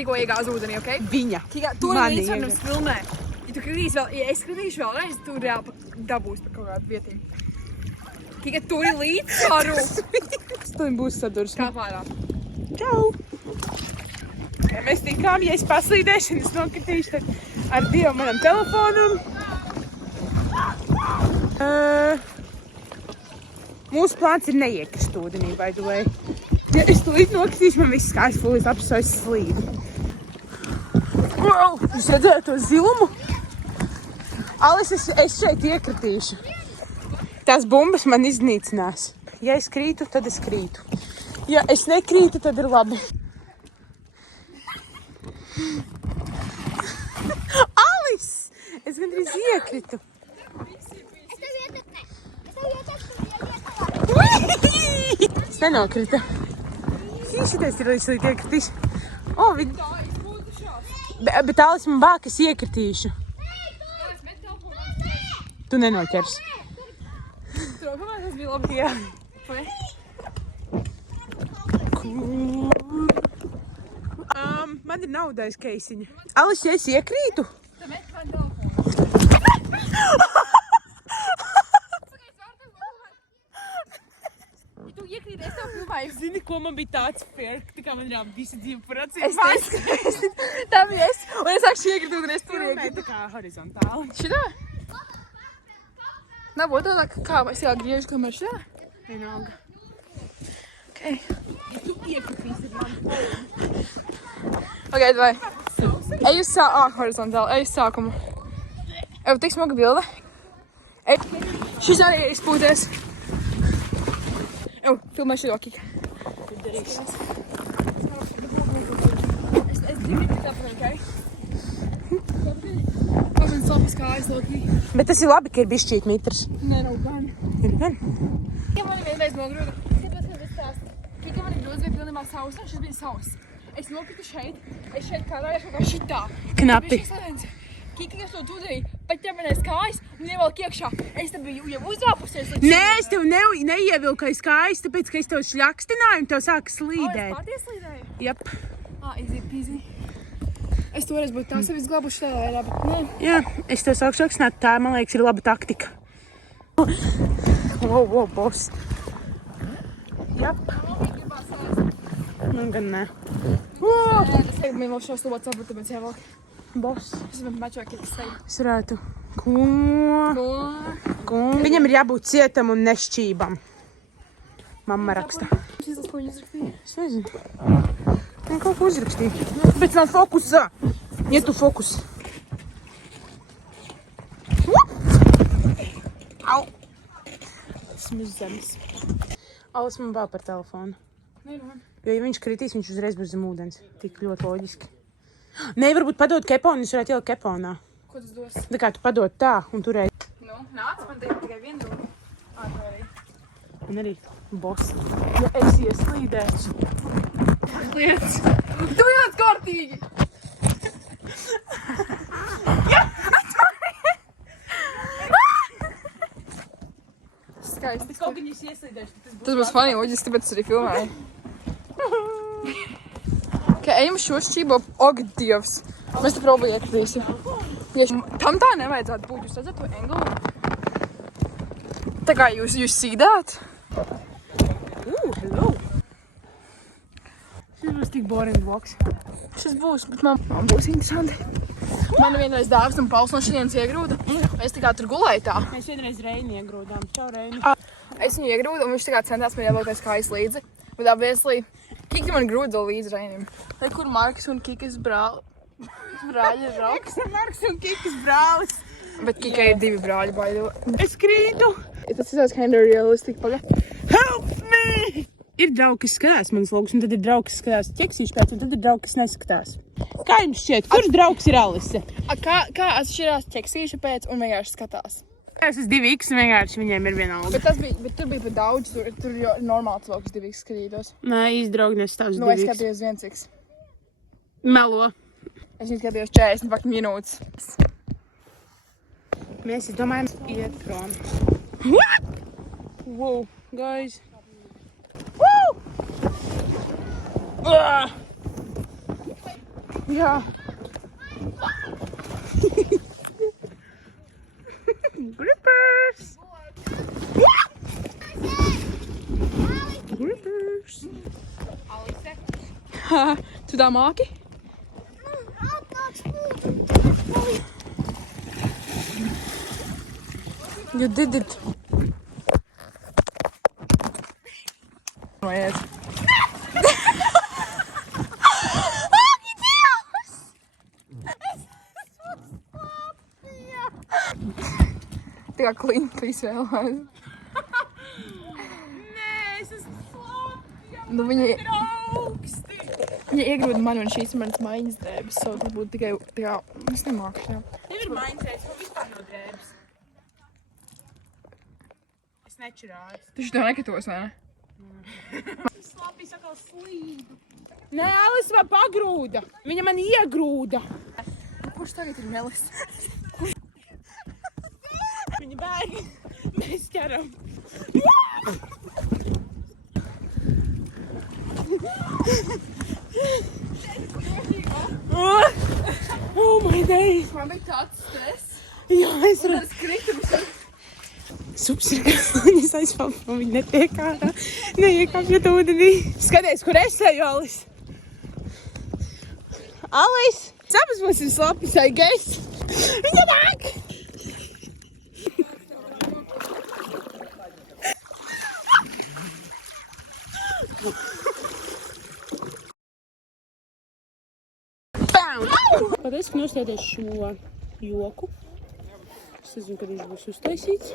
tikko iegāzu ūdenī, ok? Viņa. Kika, tur līdz varam filmē. Ja tu skatīsi vēl, ja es skatīšu vēlreiz, tu reāli dabūsi par kaut kādu vietiņu. Kika, tur līdz varu. Tur būs sadurs. Kā pārā. Čau! Ja mēs tikām, ja es paslīdēšu un es nokritīšu, tad ar Dievu manam telefonam. Mūsu plāns ir neiekrist ūdenī, by the way. Ja es tulīt nokritīšu, man viss skaisti fulīs apsojas slīdu. Wow! Jūs redzējāt to zilumu? Alis, es šeit iekritīšu. Tās bumbas man iznīcinās. Ja es krītu, tad es krītu. Ja es nekrītu, tad ir labi. Alis! Es gandrīz iekritu. Es nenokrita. Šitais ir līdz iekritīs. O, bet Alis man bāk, es iekritīšu. Tu nenoķers. Tas bija labi. Jā. Man ir naudais keisiņa. Alis, ja es iekrītu? Tad met man telefonu. Ja tu iekrīti, es tev filmēju. Zini, ko man bija tāds fērk, tā kā man ir visi dzīvi par acīm. Es teicu, tā bija es. Un es sākšu iekritu, un es tur iekritu. Tā kā horizontāli. Šitā? Nav būt tā, kā es jāgriežu, kamēr šitā? Vienalga. Okay. Tu iekritīsi man. Pagaid, vai? Ej uz horizontāli, ej uz sākumu. Ev, tik smaga bilde. Ej. Šis arī ir izpūties. Ev, filmē šito kika. Es gribu tāpēc, ok? Pagad sopas kājas lokī. Bet tas ir labi, ka ir bišķīt mitrs. Nē, nav gan. Ir gan? Ja mani vienreiz nogrūda, skatos, kad es stāstu. Kika mani grūdas bija pilnībā sausa, un šis bija sauss. Es nokritu šeit, es šeit kādājos kaut kā šitā. Knapi. Kika, kas to tudarīja, paķemanēs kājas un ievelk iekšā. Es te biju jau uzrāpusies. Nē, es tev neievilku aiz kājas, tāpēc, ka es tev šļakstināju un tev sāka slīdēt. Es pati slīdēju? Jep. Easy peasy. Es toreiz būtu tā sevi izglābuši tādā veidā, bet nē. Jā, es tev sāku šļakstināt, tā, man liekas, ir laba taktika. Wow, boss. Jep. Man gan nē. Tas tagad man vēl šos lobot sabūt, tāpēc jāvelk. Boss. Es man mačo, ka tas sevi. Es varētu. Ko? Viņam ir jābūt cietam un nešķībam. Mamma raksta. Es izlasu, ko viņi izrakstīja. Es nezinu. Viņa kaut ko uzrakstīja. Bet nav fokusā. Iet tu fokus. Au. Esmu uz zemes. Alis man vēl par telefonu. Jo, ja viņš kritīs, viņš uzreiz būs zem ūdens. Tik ļoti loģiski. Nē, varbūt padod keponu, jūs varētu ielikt keponā. Ko tas dos? Tā kā tu padod tā un turēji. Nu, nāc, man tikai vienu domu. Tā arī. Un arī boss. Ja es ieslīdēšu. Liec. Tu ieliec kārtīgi! Skaisti. Kaut gan es ieslīdēšu. Tas būs funny, loģiski, tāpēc es arī filmēju. Ejam šo šķībo, og Dievs. Mēs te probu iekritīsim. Tam tā nevajadzētu būt, jūs redzat to englu? Tā kā jūs sīdāt? Hello. Šis būs tik boring vlogs. Šis būs, bet man būs interesanti. Man vienreiz dāvs un Pauls no šodienas iegrūda. Es tā kā tur gulēju tā. Mēs vienreiz Reini iegrūdām. Čau, Reini. Es viņu iegrūdu un viņš tā kā centās man ievilkties kājas līdzi. Bet obviously, Kika man grūda līdz Reinim. Lai kur Marks un Kikas brāļi rauks. Marks un Kikas brālis. Bet Kikai ir divi brāļi, baidu. Es krītu. Tas izsās kinda realistic, paga. Help me! Ir draugi, kas skatās manas vlogus, un tad ir draugi, kas skatās ķeksīšu pēc, un tad ir draugi, kas neskatās. Kā jums šķiet, kurš draugs ir Alise? Kā atšķirās ķeksīša pēc un vienkārši skatās? Es esmu 2x, vienkārši viņiem ir vienalga. Bet tur bija pat daudz, tur jau normāls cilvēks 2x skatītos. Nē, īsti draugi nestāvs 2x. Nu, es skatījos 1x. Melo. Es viņu skatījos 40 minūtes. Mēs domājam iet prom. Wow, guys. Woo! Jā. Grippers! Grippers! Ha, tu tā māki? You did it. Noiet. Tā kā Klinta izvēlējās. Nē, es esmu slapja! Nu, viņa Augsti! iegrūda mani un šīs ir manas maiņas drēbes. So, tas būtu tikai tā kā, es nemāku tā. Tev ir maincēs, man vispār nav drēbes. Es nečurāju. Taču tev nekatos, vai ne? Slapjas atkal slīdu. Nē, Alis man pagrūda. Viņa man iegrūda. Kurš tagad ir melis? Viņa bēg. Mēs ķeram. Oh my days. Man bija tāds stress. Jā, es Un tas kritums. Subsirkānis aizpalpa, viņa netiek ārā. Neiekāpjat ūdenī. Skaties, kur es eju, Alis. Alis! Sabas mums ir slapjas, I guess. Viņa nāk! Paldies, ka nostāties šo joku. Es nezinu, kad viņš būs uztaisīts.